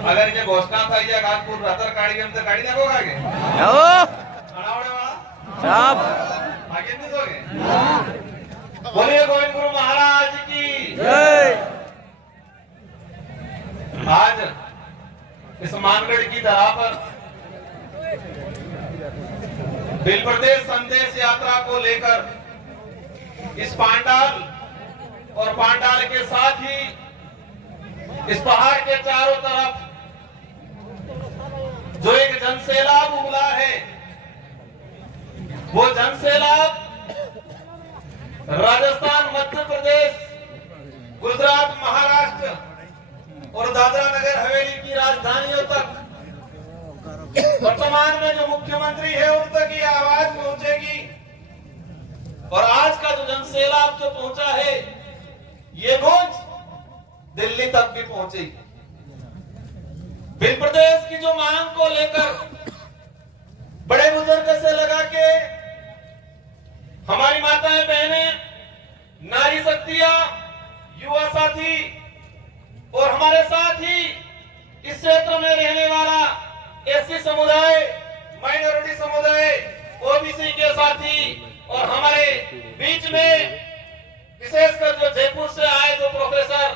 अगर जे घोषणा था या गाजपुर रातर काढी गेम तर गाडी नको का गे अनावडे वाला साहब आगे नहीं सोगे बोलिए गोविंद गुरु महाराज की जय। आज इस मानगढ़ की धरा पर बिल प्रदेश संदेश यात्रा को लेकर इस पांडाल और पांडाल के साथ ही इस पहाड़ के चारों तरफ जो एक जनसैलाब उमड़ा है, वो जनसैलाब राजस्थान, मध्य प्रदेश, गुजरात, महाराष्ट्र और दादरा नगर हवेली की राजधानियों तक वर्तमान में जो मुख्यमंत्री है उन तक ये आवाज पहुंचेगी। और आज का जो जनसैलाब जो पहुंचा है, ये गूंज दिल्ली तक भी पहुंचेगी। बिल प्रदेश की जो मांग को लेकर बड़े बुजुर्ग से लगा के हमारी माताएं, बहनें, नारी शक्तियां, युवा साथी और हमारे साथ ही इस क्षेत्र में रहने वाला एससी समुदाय, माइनॉरिटी समुदाय, ओबीसी के साथी और हमारे बीच में विशेषकर जो जयपुर से आए दो प्रोफेसर,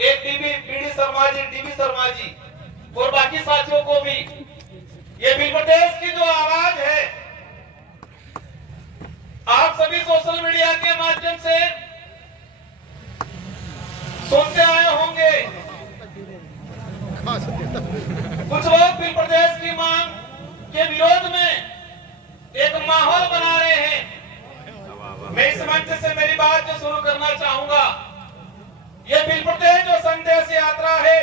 एक डीबी शर्मा जी और बाकी साथियों को भी, ये बिल प्रदेश की जो आवाज है, आप सभी सोशल मीडिया के माध्यम से सुनते आए होंगे। कुछ लोग बिल प्रदेश की मांग के विरोध में एक माहौल बना रहे हैं। मैं इस मंच से मेरी बात जो शुरू करना चाहूंगा, ये बिल प्रदेश जो संदेश यात्रा है,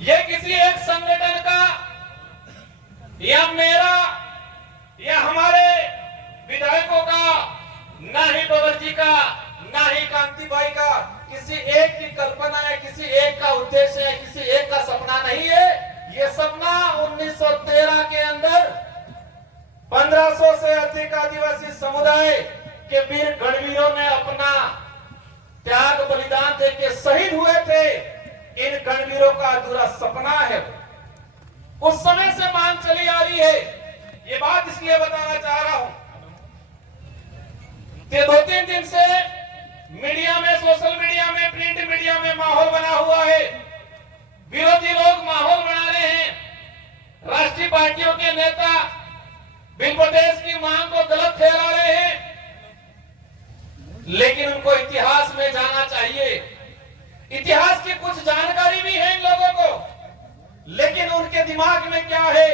ये किसी एक संगठन का या मेरा या हमारे विधायकों का, ना ही बबर जी का, ना ही कांति भाई का किसी एक की कल्पना है, किसी एक का उद्देश्य है, किसी एक का सपना नहीं है। ये सपना 1913 के अंदर 1500 से अधिक आदिवासी समुदाय के वीर गणवीरों ने अपना त्याग बलिदान देके शहीद हुए थे। इन गणवीरों का अधूरा सपना है। उस समय से मांग चली आ रही है। ये बात इसलिए बताना चाह रहा हूं कि 2-3 दिन से मीडिया में, सोशल मीडिया में, प्रिंट मीडिया में माहौल बना हुआ है। विरोधी लोग माहौल बना रहे हैं। राष्ट्रीय पार्टियों के नेता बिल प्रदेश की मांग को गलत ठहरा रहे हैं, लेकिन उनको इतिहास में जाना चाहिए। इतिहास की कुछ जानकारी भी है इन लोगों को, लेकिन उनके दिमाग में क्या है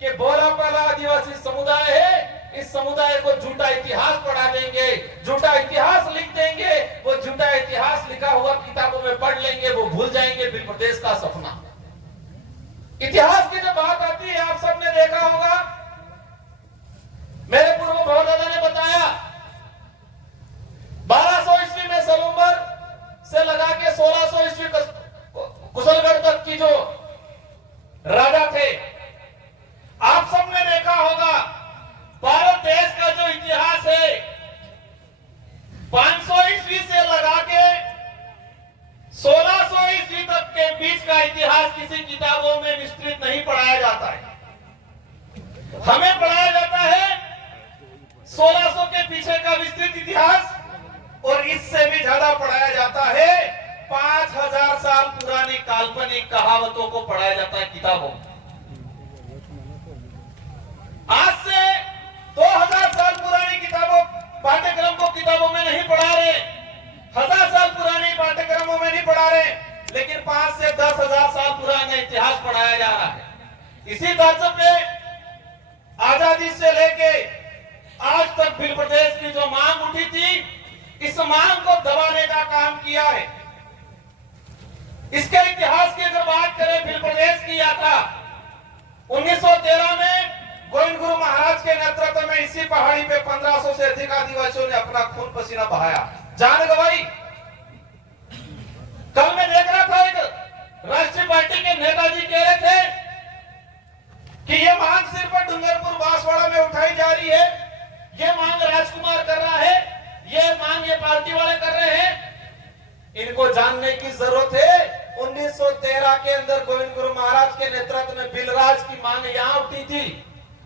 कि बोला पला आदिवासी समुदाय है, इस समुदाय को झूठा इतिहास पढ़ा देंगे, झूठा इतिहास लिख देंगे। वो झूठा इतिहास लिखा हुआ किताबों में पढ़ लेंगे, वो भूल जाएंगे बिल प्रदेश का सपना। इतिहास की जब बात आती है, आप सबने देखा होगा, मेरे पूर्व बहुदादा ने बताया 1200 ईस्वी में सलूम्बर से लगा के 1600 ईस्वी कुशलगढ़ तक की जो राजा थे, आप सबने देखा होगा भारत देश का जो इतिहास है 500 ईस्वी से लगा के 1600 ईस्वी तक के बीच का इतिहास किसी किताबों में विस्तृत नहीं पढ़ाया जाता है। हमें पढ़ाया जाता है 1600 के पीछे का विस्तृत इतिहास, और इससे भी ज्यादा पढ़ाया जाता है 5000 साल पुरानी काल्पनिक कहावतों को पढ़ाया जाता है किताबों में। आज से 2000 साल पुरानी किताबों पाठ्यक्रम को किताबों में नहीं पढ़ा रहे, 1000 साल पुरानी पाठ्यक्रमों में नहीं पढ़ा रहे, लेकिन 5 से 10,000 साल पुराना इतिहास पढ़ाया जा रहा है। इसी तर्ज पे आजादी से लेके आज तक बिल प्रदेश की जो मांग उठी थी, इस मांग को दबाने का काम किया है। इसके इतिहास की अगर बात करें, बिल प्रदेश की यात्रा 1913 में गोविंद गुरु महाराज के नेतृत्व में इसी पहाड़ी पे 1500 से अधिक आदिवासियों ने अपना खून पसीना बहाया, जान गंवाई। कल मैं देख रहा था, एक राष्ट्रीय पार्टी के नेताजी कह रहे थे कि ये मांग सिर्फ डूंगरपुर बांसवाड़ा में उठाई जा रही है, ये मांग राजकुमार कर रहा है, ये मांग ये पार्टी वाले कर रहे हैं। इनको जानने की जरूरत है 1913 के अंदर गोविंद गुरु महाराज के नेतृत्व में बिलराज की मांग यहां उठी थी।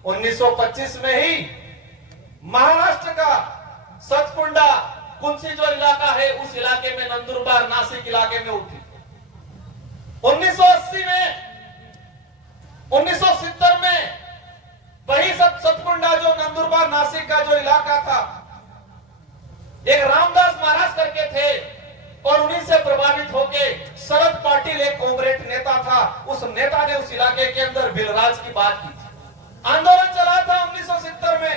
1925 में ही महाराष्ट्र का सतकुंडा कुंसी जो इलाका है उस इलाके में नंदुरबार नासिक इलाके में उठी। 1980 में 1970 में वही सब सतकुंडा जो नंदुरबार नासिक का जो इलाका था, एक रामदास महाराज करके थे और उन्हीं से प्रभावित होके शरद पाटिल एक कांग्रेस नेता था, उस नेता ने उस इलाके के अंदर बिलराज की बात की थी। आंदोलन चला था 1970 में।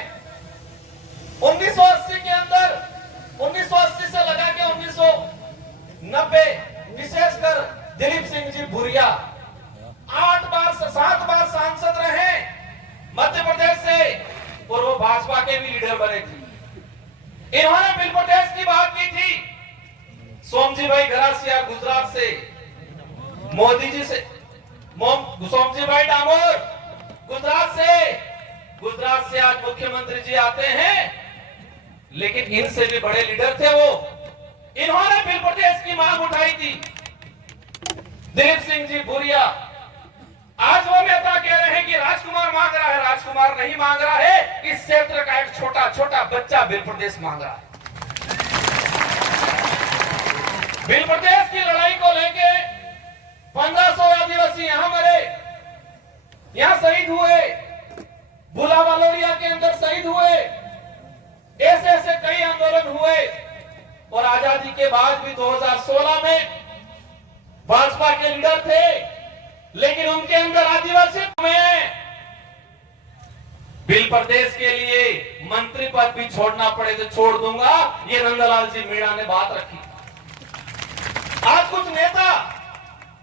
1980 के अंदर 1980 से लगा के 1990 विशेषकर दिलीप सिंह जी भूरिया 7 बार सांसद रहे मध्य प्रदेश से और वो भाजपा के भी लीडर बने थे। इन्होंने बिल प्रदेश की बात की थी। सोमजी भाई घरासिया गुजरात से, मोदी जी से, सोमजी भाई डामोर गुजरात से आज मुख्यमंत्री जी आते हैं, लेकिन इनसे भी बड़े लीडर थे वो। इन्होंने बिल प्रदेश की मांग उठाई थी। दिलीप सिंह जी भूरिया, आज वो नेता कह रहे हैं कि राजकुमार मांग रहा है। राजकुमार नहीं मांग रहा है, इस क्षेत्र का एक छोटा छोटा बच्चा बिल प्रदेश मांग रहा है। बिल प्रदेश की लड़ाई को लेके 1500 आदिवासी यहां मरे, यहां शहीद हुए, बुलावा लोरिया के अंदर शहीद हुए। ऐसे ऐसे कई आंदोलन हुए और आजादी के बाद भी 2016 में भाजपा के लीडर थे, लेकिन उनके अंदर आदिवासी में बिल प्रदेश के लिए मंत्री पद भी छोड़ना पड़े तो छोड़ दूंगा, ये नंदलाल जी मीणा ने बात रखी। आज कुछ नेता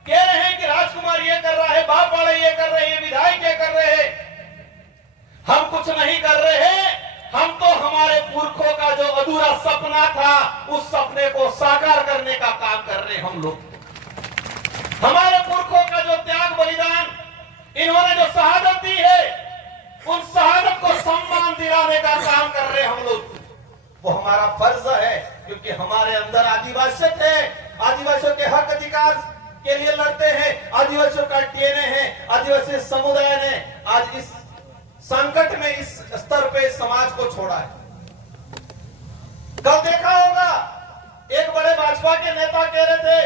कह रहे हैं कि राजकुमार ये कर रहा है, बाप वाले ये कर रहे हैं, विधायक ये कर रहे हैं। हम कुछ नहीं कर रहे हैं, हम तो हमारे पुरखों का जो अधूरा सपना था उस सपने को साकार करने का काम कर रहे हैं हम लोग। हमारे पुरखों का जो त्याग बलिदान, इन्होंने जो शहादत दी है, उन शहादत को सम्मान दिलाने का काम कर रहे हैं हम लोग। वो हमारा फर्ज है, क्योंकि हमारे अंदर आदिवासी है, आदिवासियों के हक अधिकार के लिए लड़ते हैं, आदिवासियों का डीएनए है। आदिवासी समुदाय ने आज इस संकट में इस स्तर पे समाज को छोड़ा है। कल देखा होगा एक बड़े भाजपा के नेता कह रहे थे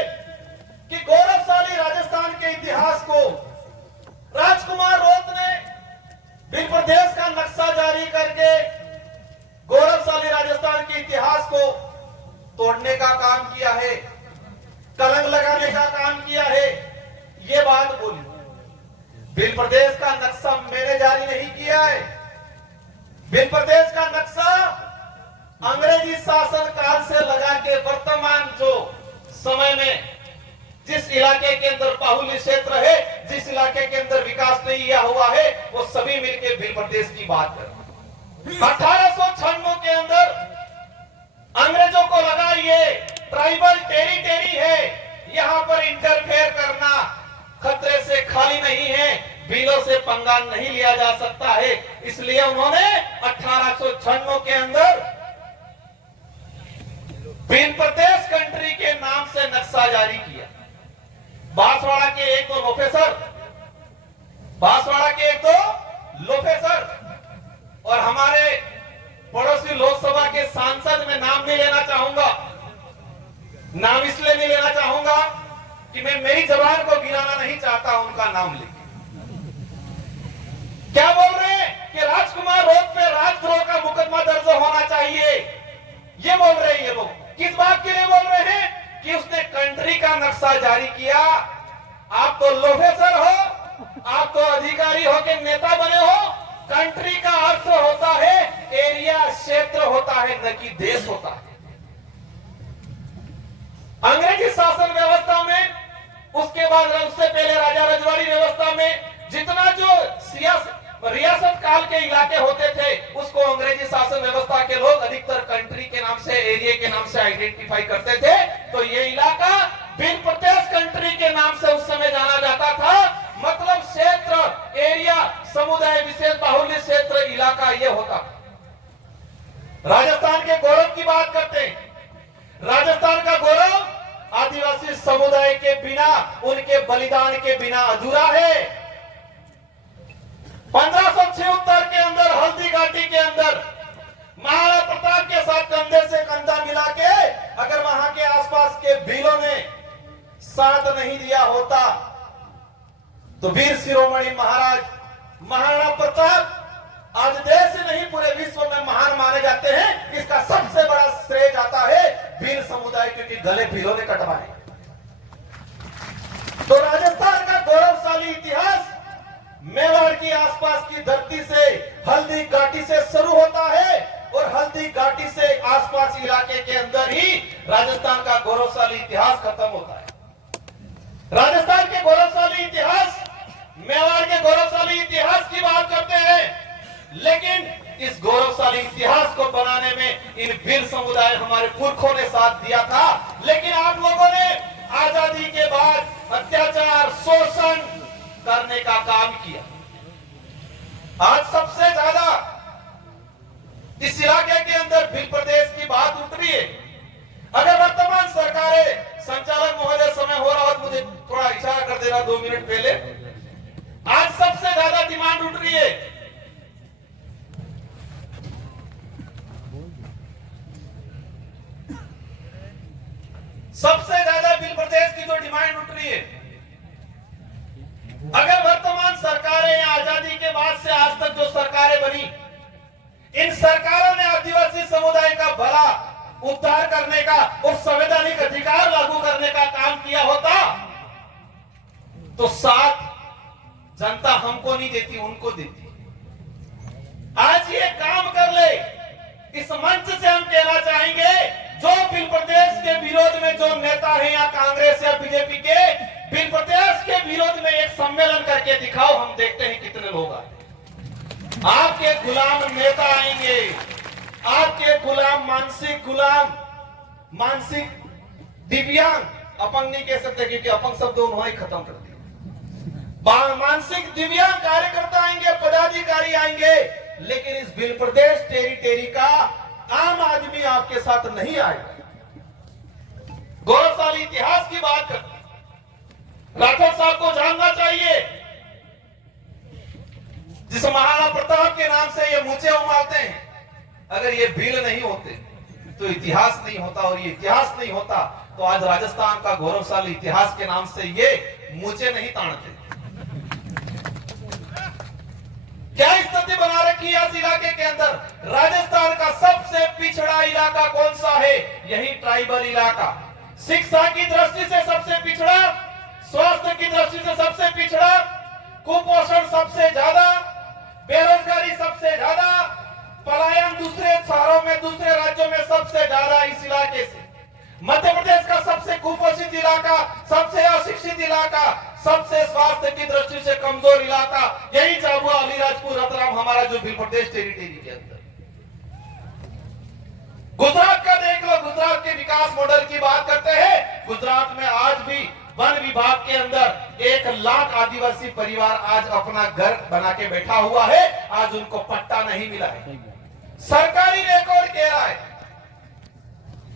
कि गौरवशाली राजस्थान के इतिहास को राजकुमार रोत ने बिल प्रदेश का नक्शा जारी करके गौरवशाली राजस्थान के इतिहास को तोड़ने का काम किया है, कलंक लगाने का काम किया है। ये बात बोली। बिल प्रदेश का नक्शा मैंने जारी नहीं किया है। बिल प्रदेश का नक्शा अंग्रेजी शासन काल से लगा के वर्तमान जो समय में जिस इलाके के अंदर बाहुल्य क्षेत्र है, जिस इलाके के अंदर विकास नहीं हुआ है, वो सभी मिलकर बिल प्रदेश की बात कर। 1896 के अंदर अंग्रेजों को लगा ये ट्राइबल टेरिटरी है, यहां पर इंटरफेयर करना खतरे से खाली नहीं है, बिलों से पंगा नहीं लिया जा सकता है। इसलिए उन्होंने 1896 के अंदर बिल प्रदेश कंट्री के नाम से नक्शा जारी किया। बांसवाड़ा के एक दो लोफेसर और हमारे पड़ोसी लोकसभा के सांसद, में नाम नहीं लेना चाहूंगा, नाम इसलिए नहीं लेना चाहूंगा कि मैं मेरी जबान को गिराना नहीं चाहता उनका नाम लेके। क्या बोल रहे हैं कि राजकुमार रोड पे राजद्रोह का मुकदमा दर्ज होना चाहिए, ये बोल रहे हैं ये लोग। किस बात के लिए बोल रहे हैं? कि उसने कंट्री का नक्शा जारी किया। आप तो लोफेसर हो, आप तो अधिकारी हो के नेता बने हो। कंट्री का अर्थ होता है एरिया, क्षेत्र होता है, न कि देश होता है। अंग्रेजी शासन व्यवस्था में, उसके बाद उससे पहले राजा रजवाड़ी व्यवस्था में जितना जो रियासत काल के इलाके होते थे, उसको अंग्रेजी शासन व्यवस्था के लोग अधिकतर कंट्री के नाम से, एरिया के नाम से आइडेंटिफाई करते थे। तो ये इलाका बिल प्रदेश कंट्री के नाम से उस समय जाना जाता था। मतलब क्षेत्र, एरिया, समुदाय विशेष, बाहुल्य क्षेत्र, इलाका ये होता। राजस्थान के गौरव की बात करते हैं। राजस्थान का गौरव आदिवासी समुदाय के बिना, उनके बलिदान के बिना अधूरा है। 1576 के अंदर हल्दी घाटी के अंदर महाराणा प्रताप के साथ कंधे से कंधा मिला के अगर वहां के आसपास के भीलों ने साथ नहीं दिया होता तो वीर शिरोमणि महाराज महाराणा प्रताप आज देश ही नहीं पूरे विश्व में महान माने जाते हैं। इसका सबसे बड़ा श्रेय जाता है भील समुदाय, क्योंकि गले भीलों ने कटवाए। तो राजस्थान का गौरवशाली इतिहास मेवाड़ की आसपास की धरती से, हल्दी घाटी से शुरू होता है और हल्दी घाटी से आसपास इलाके के अंदर ही राजस्थान का गौरवशाली इतिहास खत्म होता है। राजस्थान के गौरवशाली इतिहास, मेवाड़ के गौरवशाली इतिहास की बात करते हैं, लेकिन इस गौरवशाली इतिहास को बनाने में इन वीर समुदाय हमारे पुरखों ने साथ दिया था। लेकिन आप लोगों ने आजादी के बाद अत्याचार, शोषण करने का काम किया। आज सबसे ज्यादा इस इलाके के अंदर भील प्रदेश की बात उठ रही है। अगर वर्तमान सरकारें, संचालक महोदय समय हो रहा हो तो मुझे थोड़ा इशारा कर देना 2 मिनट पहले। आज सबसे ज्यादा डिमांड उठ रही है, सबसे ज्यादा भील प्रदेश की जो डिमांड उठ रही है, अगर वर्तमान सरकारें या आजादी के बाद से आज तक जो सरकारें बनी, इन सरकारों ने आदिवासी समुदाय का भला, उद्धार करने का और संवैधानिक अधिकार लागू करने का काम किया होता तो साथ जनता हमको नहीं देती, उनको देती। आज ये काम कर ले, इस मंच से हम कहना चाहेंगे, जो भील प्रदेश के विरोध में जो नेता हैं या कांग्रेस या बीजेपी के, भील प्रदेश के विरोध में एक सम्मेलन करके दिखाओ, हम देखते हैं कितने लोग आए। आपके गुलाम नेता आएंगे, आपके गुलाम मानसिक दिव्यांग, अपंग नहीं कह सकते क्योंकि अपंग शब्द उन्होंने खत्म कर दिया। मानसिक दिव्यांग कार्यकर्ता आएंगे, पदाधिकारी आएंगे, लेकिन इस भील प्रदेश टेरिटरी का आम आदमी आपके साथ नहीं आएगा। गौरवशाली इतिहास की बात करते हैं, राठौर साहब को जानना चाहिए, जिस महाराणा प्रताप के नाम से ये मूंचे उमालते हैं, अगर ये भील नहीं होते तो इतिहास नहीं होता, और ये इतिहास नहीं होता तो आज राजस्थान का गौरवशाली इतिहास के नाम से ये मूंचे नहीं ताड़ते। क्या स्थिति बना रखी है इस इलाके के अंदर? राजस्थान का सबसे पिछड़ा इलाका कौन सा है? यही ट्राइबल इलाका। शिक्षा की दृष्टि से सबसे पिछड़ा, स्वास्थ्य की दृष्टि से सबसे पिछड़ा, कुपोषण सबसे ज्यादा, बेरोजगारी सबसे ज्यादा, पलायन दूसरे शहरों में, दूसरे राज्यों में सबसे ज्यादा इस इलाके से। मध्य प्रदेश का सबसे कुपोषित इलाका, सबसे अशिक्षित इलाका, सबसे स्वास्थ्य की दृष्टि से कमजोर इलाका, यही झाबुआ, अलीराजपुर, रतलाम हमारा जो भील प्रदेश टेरिटरी के अंदर। गुजरात का देख लो, गुजरात के विकास मॉडल की बात करते हैं। गुजरात में आज भी वन विभाग के अंदर 1 लाख आदिवासी परिवार आज अपना घर बना के बैठा हुआ है, आज उनको पट्टा नहीं मिला है। सरकारी रिकॉर्ड कह रहा है,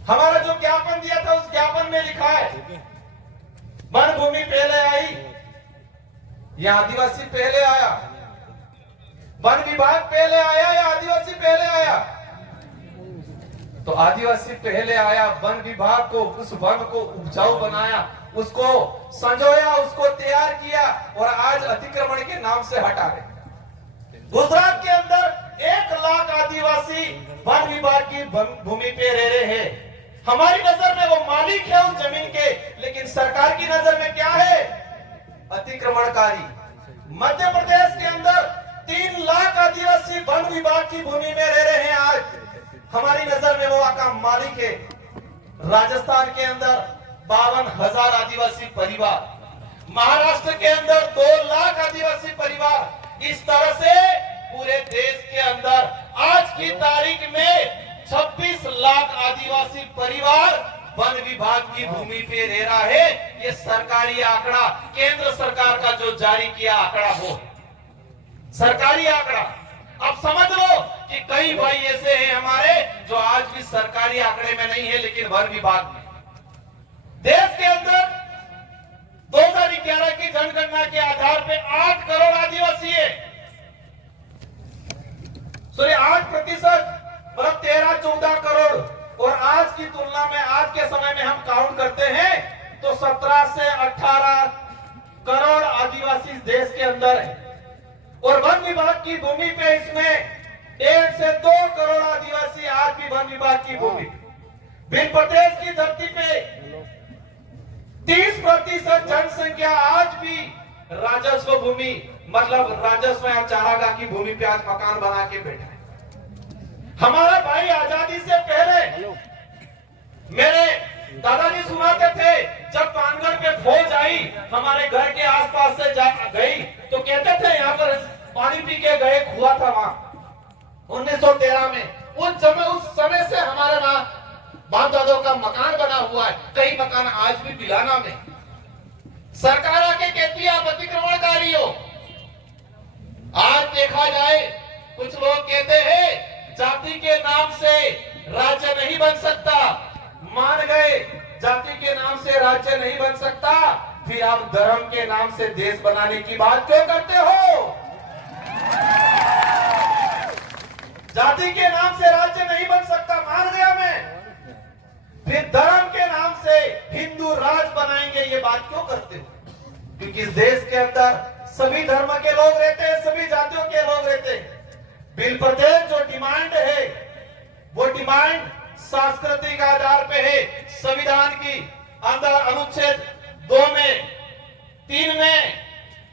हमारा जो ज्ञापन दिया था उस ज्ञापन में लिखा है वन भूमि पहले आई या आदिवासी पहले आया, वन विभाग पहले आया या आदिवासी पहले आया? तो आदिवासी पहले आया, वन विभाग को, उस वन को उपजाऊ बनाया, उसको संजोया, उसको तैयार किया और आज अतिक्रमण के नाम से हटा रहे। गुजरात के अंदर 1 लाख आदिवासी वन विभाग की भूमि पे रह रहे हैं। हमारी नजर में वो मालिक है उस जमीन के, लेकिन सरकार की नजर में क्या है? अतिक्रमणकारी। मध्य प्रदेश के अंदर 3 लाख आदिवासी वन विभाग की भूमि में रह रहे हैं आज, हमारी नजर में वो का मालिक है। राजस्थान के अंदर 52,000 आदिवासी परिवार, महाराष्ट्र के अंदर 2 लाख आदिवासी परिवार। इस तरह से पूरे देश के अंदर आज की तारीख में 26 लाख आदिवासी परिवार वन विभाग की भूमि पे रह रहा है। ये सरकारी आंकड़ा, केंद्र सरकार का जो जारी किया आंकड़ा, वो सरकारी आंकड़ा। अब समझ लो कि कई भाई ऐसे हैं हमारे जो आज भी सरकारी आंकड़े में नहीं है लेकिन वन विभाग में। देश के अंदर 2011 की जनगणना के आधार पे 8 करोड़ आदिवासी है। 8%, मतलब 13-14 करोड़। और आज की तुलना में, आज के समय में हम काउंट करते हैं तो 17 से 18 करोड़ आदिवासी देश के अंदर है। और वन विभाग की भूमि पे इसमें 1 से 2 करोड़ आदिवासी आज भी वन विभाग की भूमि। भिन्न प्रदेश की धरती पे 30% जनसंख्या आज भी राजस्व भूमि, मतलब राजस्व या चारागाह की भूमि पे आज मकान बना के बैठा है। हमारा भाई आजादी से पहले मेरे दादाजी सुनाते थे, जब पानगढ़ पे फौज आई हमारे घर के आसपास से गई तो कहते थे यहाँ पर पानी पी के गए, हुआ था वहां 1913 में। उस समय से हमारे वहां बाप दादों का मकान बना हुआ है। कई मकान आज भी बिलाना में। सरकार आके कहती है आप अतिक्रमणकारी हो। आज देखा जाए कुछ लोग कहते हैं जाति के नाम से राज्य नहीं बन सकता। मान गए जाति के नाम से राज्य नहीं बन सकता, फिर आप धर्म के नाम से देश बनाने की बात क्यों करते हो? जाति के नाम से राज्य नहीं बन सकता, मान गया मैं, फिर धर्म के नाम से हिंदू राज बनाएंगे, ये बात क्यों करते हो? क्योंकि इस देश के अंदर सभी धर्म के लोग रहते हैं, सभी जातियों के लोग रहते हैं। बिल प्रदेश जो डिमांड है वो डिमांड सांस्कृतिक आधार पे है। संविधान की अंदर अनुच्छेद 2 में 3 में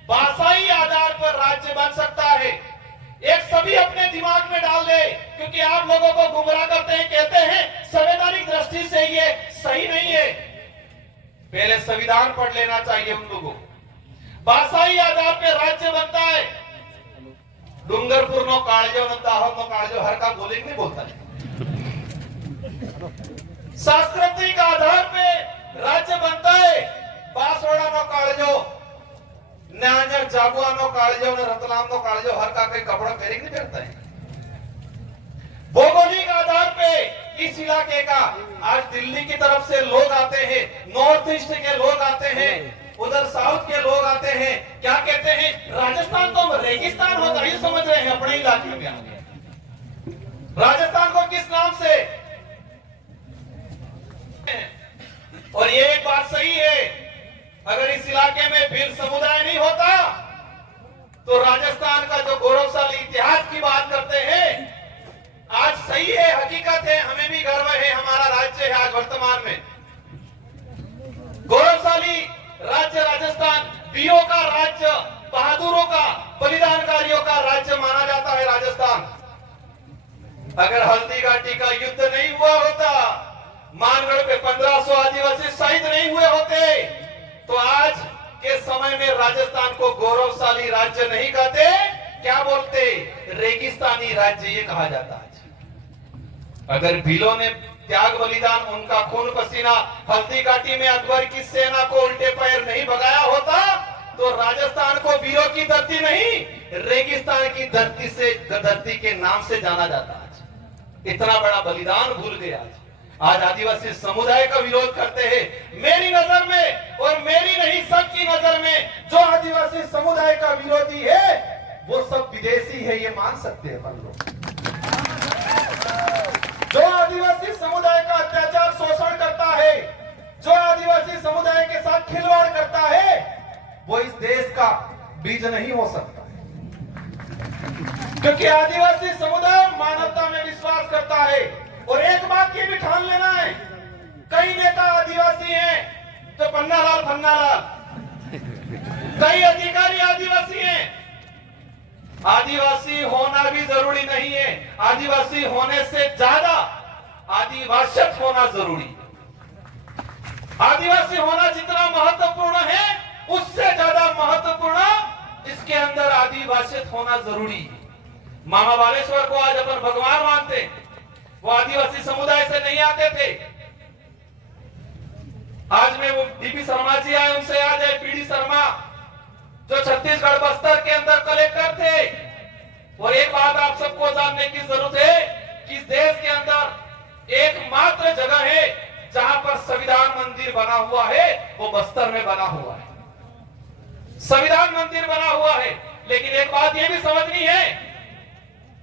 भाषाई आधार पर राज्य बन सकता है। एक सभी अपने दिमाग में डाल दे, क्योंकि आप लोगों को गुमराह करते हैं, कहते हैं संवैधानिक दृष्टि से ये सही नहीं है। पहले संविधान पढ़ लेना चाहिए उन लोगों। भाषाई आधार पर राज्य बनता है। डूंगरपुर नो कालजो न दाहोद नो कालजो, हर का बोले नहीं बोलता है। सांस्कृतिक आधार पे राज्य बनता है। Banswara no कालजो, न्याजर जाबुआ no कालजो, Ratlam no कालजो, हर का कोई कपड़ा पहने नहीं पहनता है। भौगोलिक आधार पे इस इलाके का आज दिल्ली की तरफ से लोग आते हैं, नॉर्थ ईस्ट के लोग आते हैं, उधर साउथ के लोग आते हैं। क्या कहते हैं? राजस्थान तो रेगिस्तान होता ही समझ रहे हैं अपने इलाके में आ गया। राजस्थान को किस नाम से? और ये एक बात सही है, अगर इस इलाके में भील समुदाय नहीं होता तो राजस्थान का जो गौरवशाली इतिहास की बात करते हैं, आज सही है, हकीकत है, हमें भी गर्व है, हमारा राज्य है आज वर्तमान में गौरवशाली राज्य राजस्थान, वीरों का राज्य, बहादुरों का, बलिदानकारियों का राज्य माना जाता है राजस्थान। अगर हल्दीघाटी का युद्ध नहीं हुआ होता, मानगढ़ पे 1500 आदिवासी शहीद नहीं हुए होते, तो आज के समय में राजस्थान को गौरवशाली राज्य नहीं कहते, क्या बोलते? रेगिस्तानी राज्य ये कहा जाता है। अगर भीलों ने त्याग बलिदान, उनका खून पसीना हल्दीघाटी में अकबर की सेना को उल्टे पैर नहीं भगाया होता, तो राजस्थान को वीरों की धरती नहीं, रेगिस्तान की धरती से, धरती के नाम से जाना जाता है। इतना बड़ा बलिदान भूल गए आज आदिवासी समुदाय का विरोध करते हैं। मेरी नजर में और मेरी नहीं, सबकी नजर में जो आदिवासी समुदाय का विरोधी है वो सब विदेशी है, ये मान सकते हैं हम लोग। जो आदिवासी समुदाय का अत्याचार शोषण करता है, जो आदिवासी समुदाय के साथ खिलवाड़ करता है, वो इस देश का बीज नहीं हो सकता, क्योंकि आदिवासी समुदाय मानवता में विश्वास करता है। और एक बात ये भी ठान लेना है, कई नेता आदिवासी हैं तो पन्नालाल फन्नालाल, कई अधिकारी आदिवासी हैं। आदिवासी होना भी जरूरी नहीं है, आदिवासी होने से ज्यादा आदिवासियत होना जरूरी है। आदिवासी होना जितना महत्वपूर्ण है, उससे ज्यादा महत्वपूर्ण इसके अंदर आदिवासियत होना जरूरी है। मामा बालेश्वर को आज अपन भगवान मानते हैं, वो आदिवासी समुदाय से नहीं आते थे। आज में वो डीपी शर्मा जी आए, उनसे याद है पीडी शर्मा, जो छत्तीसगढ़ बस्तर के अंदर कलेक्टर थे। और एक बात आप सबको जानने की जरूरत है कि इस देश के अंदर एकमात्र जगह है जहां पर संविधान मंदिर बना हुआ है वो बस्तर में बना हुआ है, संविधान मंदिर बना हुआ है। लेकिन एक बात यह भी समझनी है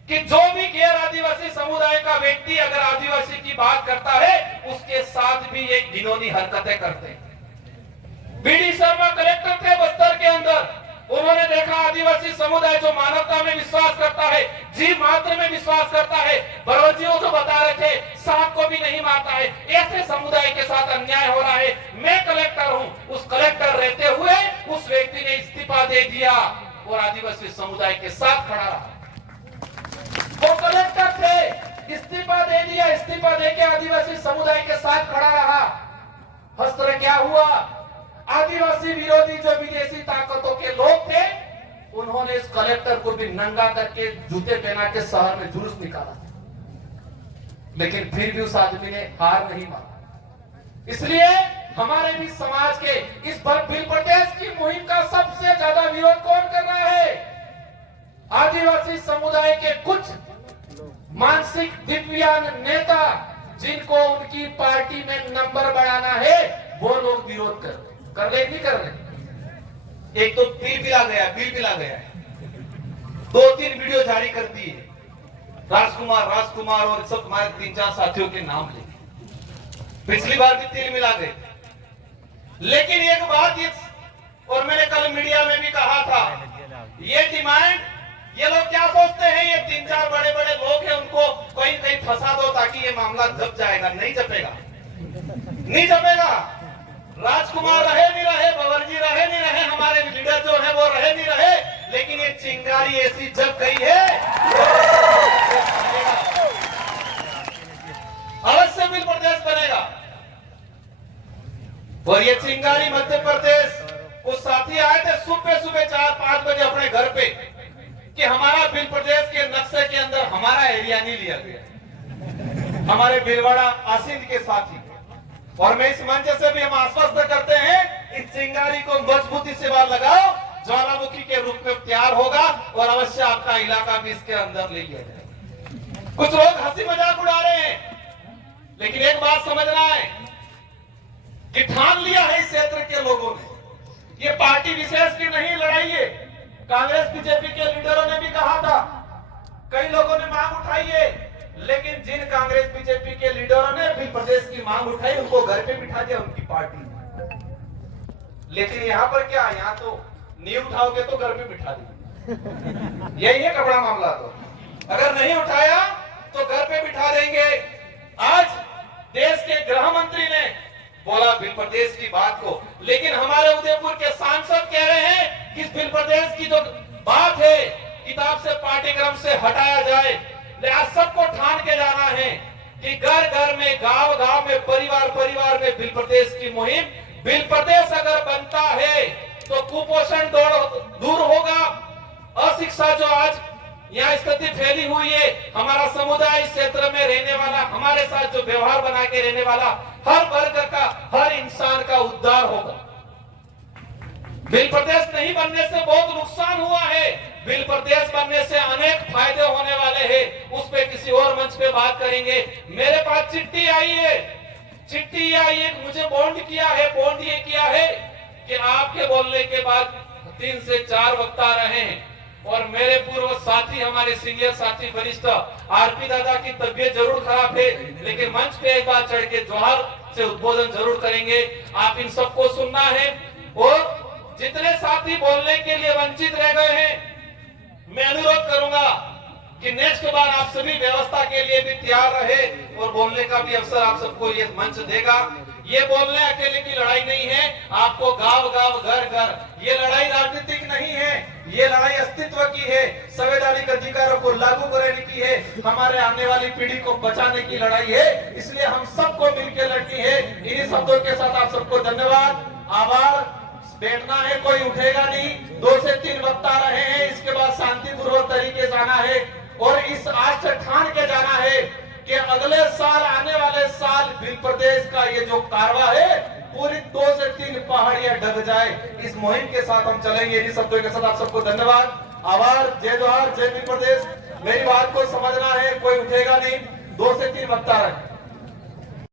कि जो भी गैर आदिवासी समुदाय का व्यक्ति अगर आदिवासी की बात करता है उसके साथ भी ये घिनौनी हरकतें करते हैं। बीडी शर्मा कलेक्टर थे बस्तर के अंदर, उन्होंने देखा आदिवासी समुदाय जो मानवता में विश्वास करता है, जीव मात्र में विश्वास करता है, बरोजियों जो बता रहे थे सांप को भी नहीं मारता है, ऐसे समुदाय के साथ अन्याय हो रहा है। मैं कलेक्टर हूं, उस कलेक्टर रहते हुए उस व्यक्ति ने इस्तीफा दे दिया और आदिवासी समुदाय के साथ खड़ा रहा। वो कलेक्टर थे, इस्तीफा दे दिया, इस्तीफा देके आदिवासी समुदाय के साथ खड़ा रहा। हस्त्र क्या हुआ? आदिवासी विरोधी जो विदेशी ताकतों के लोग थे उन्होंने इस कलेक्टर को भी नंगा करके जूते पहना के शहर में जुलूस निकाला, लेकिन फिर भी उस आदमी ने हार नहीं माना। इसलिए हमारे भी समाज के इस बिल प्रोटेस्ट की मुहिम का सबसे ज्यादा विरोध कौन कर रहा है? आदिवासी समुदाय के कुछ मानसिक दिव्यांग नेता, जिनको उनकी पार्टी में नंबर बढ़ाना है, वो लोग विरोध कर रहे नहीं कर रहे। एक तो बिल पिला गया, 2-3 वीडियो जारी कर दी है, राजकुमार और सब हमारे 3-4 साथियों के नाम लेके। पिछली बार भी तिल मिला गए। लेकिन एक बात और मैंने कल मीडिया में भी कहा था, ये डिमांड ये लोग क्या सोचते हैं, ये 3-4 बड़े लोग हैं, उनको कहीं फंसा दो ताकि ये मामला दब जाएगा। नहीं जपेगा। राजकुमार रहे नहीं रहे, बवरजी रहे नहीं रहे, हमारे लीडर जो है वो रहे नहीं रहे, लेकिन ये चिंगारी ऐसी जब गई है अवश्य बिल प्रदेश बनेगा। और ये चिंगारी मध्य प्रदेश, कुछ साथी आए थे सुबह 4-5 बजे अपने घर पे कि हमारा बिल प्रदेश के नक्शे के अंदर हमारा एरिया नहीं लिया गया, हमारे भीलवाड़ा आसिंद के साथी। और मैं इस मंच से भी हम आश्वस्त करते हैं, इस चिंगारी को मजबूती से बाहर लगाओ, ज्वालामुखी के रूप में तैयार होगा और अवश्य आपका इलाका भी इसके अंदर ले लिया जाएगा। कुछ लोग हंसी मजाक उड़ा रहे हैं, लेकिन एक बात समझना है कि ठान लिया है इस क्षेत्र के लोगों ने, ये पार्टी विशेष की नहीं लड़ाई है। कांग्रेस बीजेपी के लीडरों ने भी कहा था, कई लोगों ने मांग उठाई है, लेकिन जिन कांग्रेस बीजेपी के लीडरों ने भी प्रदेश की मांग उठाई उनको घर पे बिठा दिया उनकी पार्टी। लेकिन यहाँ पर क्या, यहाँ तो नहीं उठाओगे तो घर पे बिठा देंगे, यही है कपड़ा मामला। तो अगर नहीं उठाया तो घर पे बिठा देंगे। आज देश के गृह मंत्री ने बोला बिल प्रदेश की बात को, लेकिन हमारे उदयपुर के सांसद कह रहे हैं कि इस बिल प्रदेश की जो बात है किताब से, पाठ्यक्रम से हटाया जाए। लिहाजा सबको ठान के जाना है कि घर घर में, गांव गांव में, परिवार में बिल प्रदेश की मुहिम। बिल प्रदेश अगर बनता है तो कुपोषण दूर होगा, अशिक्षा जो आज यहाँ स्थिति फैली हुई है, हमारा समुदाय इस क्षेत्र में रहने वाला, हमारे साथ जो व्यवहार बना के रहने वाला हर वर्ग का, हर इंसान का उद्धार होगा। बिल प्रदेश नहीं बनने से बहुत नुकसान हुआ है, बिल प्रदेश बनने से अनेक फायदे होने वाले हैं, उस पे किसी और मंच पे बात करेंगे। मेरे पास चिट्ठी आई है, मुझे बॉन्ड किया है, बॉन्ड ये किया है कि आपके बोलने के बाद 3 से 4 वक्ता रहे हैं और मेरे पूर्व साथी, हमारे सीनियर साथी वरिष्ठ आरपी दादा की तबीयत जरूर खराब है, लेकिन मंच पे एक बार चढ़ के जोहार से उद्बोधन जरूर करेंगे। आप इन सबको सुनना है। और जितने साथी बोलने के लिए वंचित रह गए हैं, मैं अनुरोध करूंगा कि नेक्स्ट बार आप सभी व्यवस्था के लिए भी तैयार रहे और बोलने का भी अवसर आप सबको ये मंच देगा। ये बोलने अकेले की लड़ाई नहीं है, आपको गांव गांव, घर घर, ये लड़ाई राजनीतिक नहीं है, ये लड़ाई अस्तित्व की है, संवैधानिक अधिकारों को लागू करने की है, हमारे आने वाली पीढ़ी को बचाने की लड़ाई है। इसलिए हम सबको मिलकर लड़नी है। इन्हीं शब्दों के साथ आप सबको धन्यवाद, आभार। बैठना है, कोई उठेगा नहीं। 2 से 3 वक्ता रहे हैं, इसके बाद शांतिपूर्वक तरीके जाना है और इस आज से ठान के जाना है कि अगले साल, आने वाले साल बिल प्रदेश का ये जो कारवा है पूरी 2 से 3 पहाड़ियां ढक जाए। इस मुहिम के साथ हम चलेंगे। इन्हीं शब्दों के साथ आप सबको धन्यवाद, आभार, जय जोहार, जय बिल प्रदेश। मेरी बात को समझना है, कोई उठेगा नहीं। 2 से 3 वक्ता रहे।